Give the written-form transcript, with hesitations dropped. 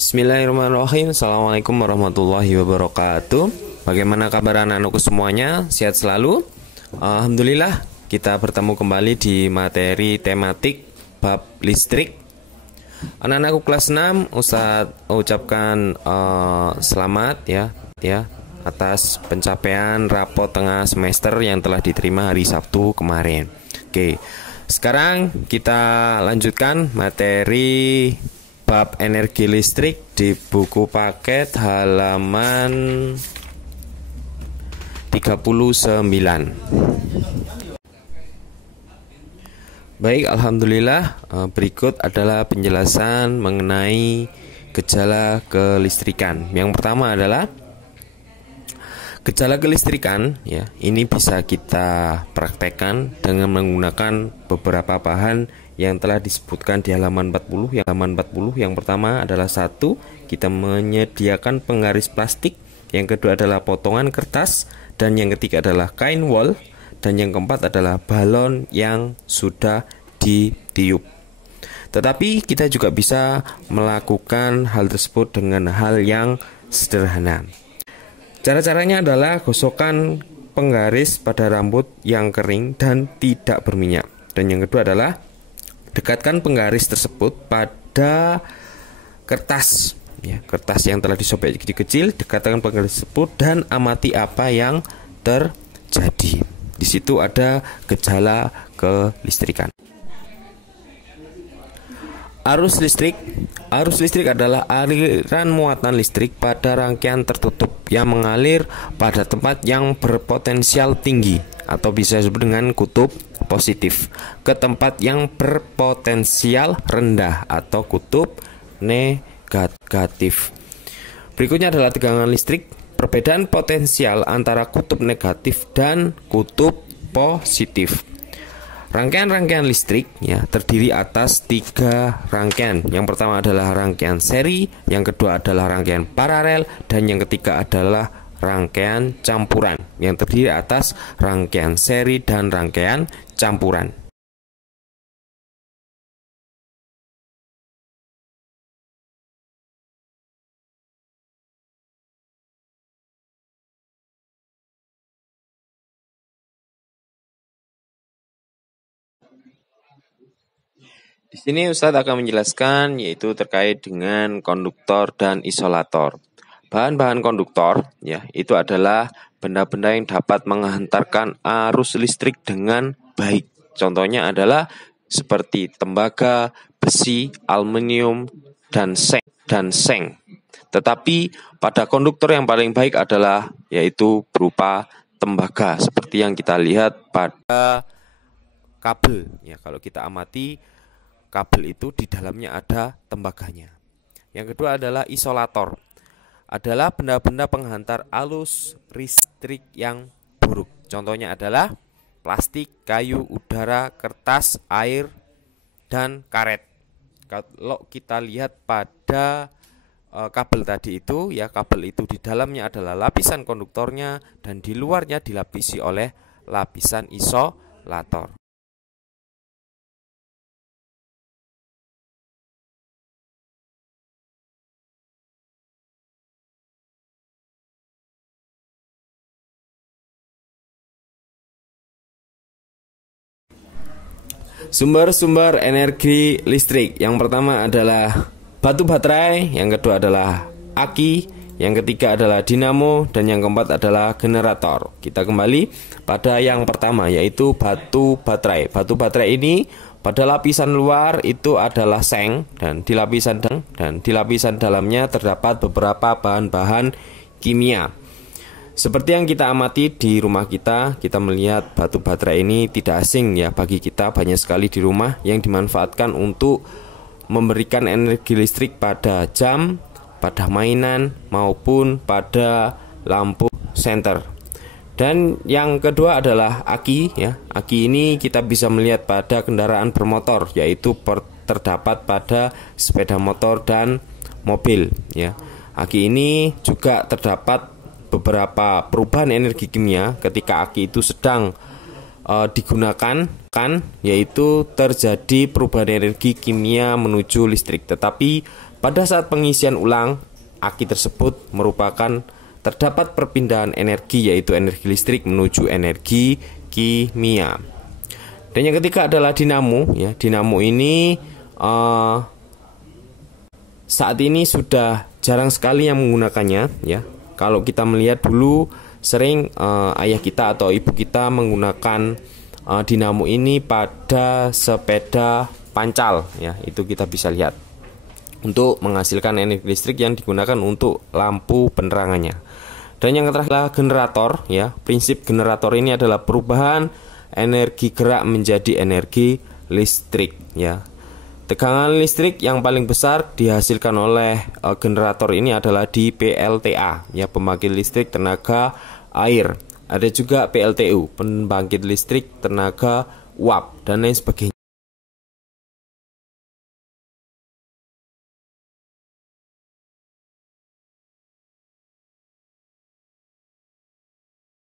Bismillahirrahmanirrahim. Assalamualaikum warahmatullahi wabarakatuh. Bagaimana kabar anak-anakku semuanya? Sehat selalu? Alhamdulillah, kita bertemu kembali di materi tematik bab listrik. Anak-anakku kelas 6, Ustadz ucapkan selamat ya atas pencapaian rapot tengah semester yang telah diterima hari Sabtu kemarin. Oke. Sekarang kita lanjutkan materi bab energi listrik di buku paket halaman 39. Baik, alhamdulillah, berikut adalah penjelasan mengenai gejala kelistrikan. Yang pertama adalah gejala kelistrikan, ya. Ini bisa kita praktekkan dengan menggunakan beberapa bahan yang telah disebutkan di halaman 40. Yang pertama adalah satu, kita menyediakan penggaris plastik. Yang kedua adalah potongan kertas, dan yang ketiga adalah kain wol, dan yang keempat adalah balon yang sudah ditiup. Tetapi kita juga bisa melakukan hal tersebut dengan hal yang sederhana. Cara-caranya adalah gosokkan penggaris pada rambut yang kering dan tidak berminyak. Dan yang kedua adalah dekatkan penggaris tersebut pada kertas, ya, kertas yang telah disobek kecil-kecil. Dekatkan penggaris tersebut dan amati apa yang terjadi. Di situ ada gejala kelistrikan. Arus listrik adalah aliran muatan listrik pada rangkaian tertutup yang mengalir pada tempat yang berpotensial tinggi atau bisa disebut dengan kutub positif ke tempat yang berpotensial rendah atau kutub negatif. Berikutnya adalah tegangan listrik. Perbedaan potensial antara kutub negatif dan kutub positif. Rangkaian-rangkaian listrik, ya, terdiri atas 3 rangkaian. Yang pertama adalah rangkaian seri, yang kedua adalah rangkaian paralel, dan yang ketiga adalah rangkaian campuran, yang terdiri atas rangkaian seri dan rangkaian campuran. Di sini Ustadz akan menjelaskan yaitu terkait dengan konduktor dan isolator. Bahan-bahan konduktor, ya, itu adalah benda-benda yang dapat menghantarkan arus listrik dengan baik. Contohnya adalah seperti tembaga, besi, aluminium, dan seng. Tetapi pada konduktor yang paling baik adalah yaitu berupa tembaga, seperti yang kita lihat pada kabel. Ya, kalau kita amati kabel itu di dalamnya ada tembaganya. Yang kedua adalah isolator. Adalah benda-benda penghantar arus listrik yang buruk. Contohnya adalah plastik, kayu, udara, kertas, air, dan karet. Kalau kita lihat pada kabel tadi itu, ya, kabel itu di dalamnya adalah lapisan konduktornya dan di luarnya dilapisi oleh lapisan isolator. Sumber-sumber energi listrik. Yang pertama adalah batu baterai, yang kedua adalah aki, yang ketiga adalah dinamo, dan yang keempat adalah generator. Kita kembali pada yang pertama, yaitu batu baterai. Batu baterai ini pada lapisan luar itu adalah seng, dan di lapisan dalamnya terdapat beberapa bahan-bahan kimia. Seperti yang kita amati di rumah kita melihat batu baterai ini tidak asing, ya, bagi kita. Banyak sekali di rumah yang dimanfaatkan untuk memberikan energi listrik pada jam, pada mainan, maupun pada lampu senter. Dan yang kedua adalah aki, ya. Aki ini kita bisa melihat pada kendaraan bermotor, yaitu terdapat pada sepeda motor dan mobil, ya. Aki ini juga terdapat beberapa perubahan energi kimia ketika aki itu sedang digunakan, yaitu terjadi perubahan energi kimia menuju listrik. Tetapi Pada saat pengisian ulang aki tersebut merupakan terdapat perpindahan energi, yaitu energi listrik menuju energi kimia. Dan yang ketiga adalah dinamo ya. Dinamo ini saat ini sudah jarang sekali yang menggunakannya ya. Kalau kita melihat dulu sering ayah kita atau ibu kita menggunakan dinamo ini pada sepeda pancal ya. Itu kita bisa lihat untuk menghasilkan energi listrik yang digunakan untuk lampu penerangannya. Dan yang terakhir adalah generator ya. Prinsip generator ini adalah perubahan energi gerak menjadi energi listrik ya. Tegangan listrik yang paling besar dihasilkan oleh generator ini adalah di PLTA ya, pembangkit listrik tenaga air. Ada juga PLTU, pembangkit listrik tenaga uap dan lain sebagainya.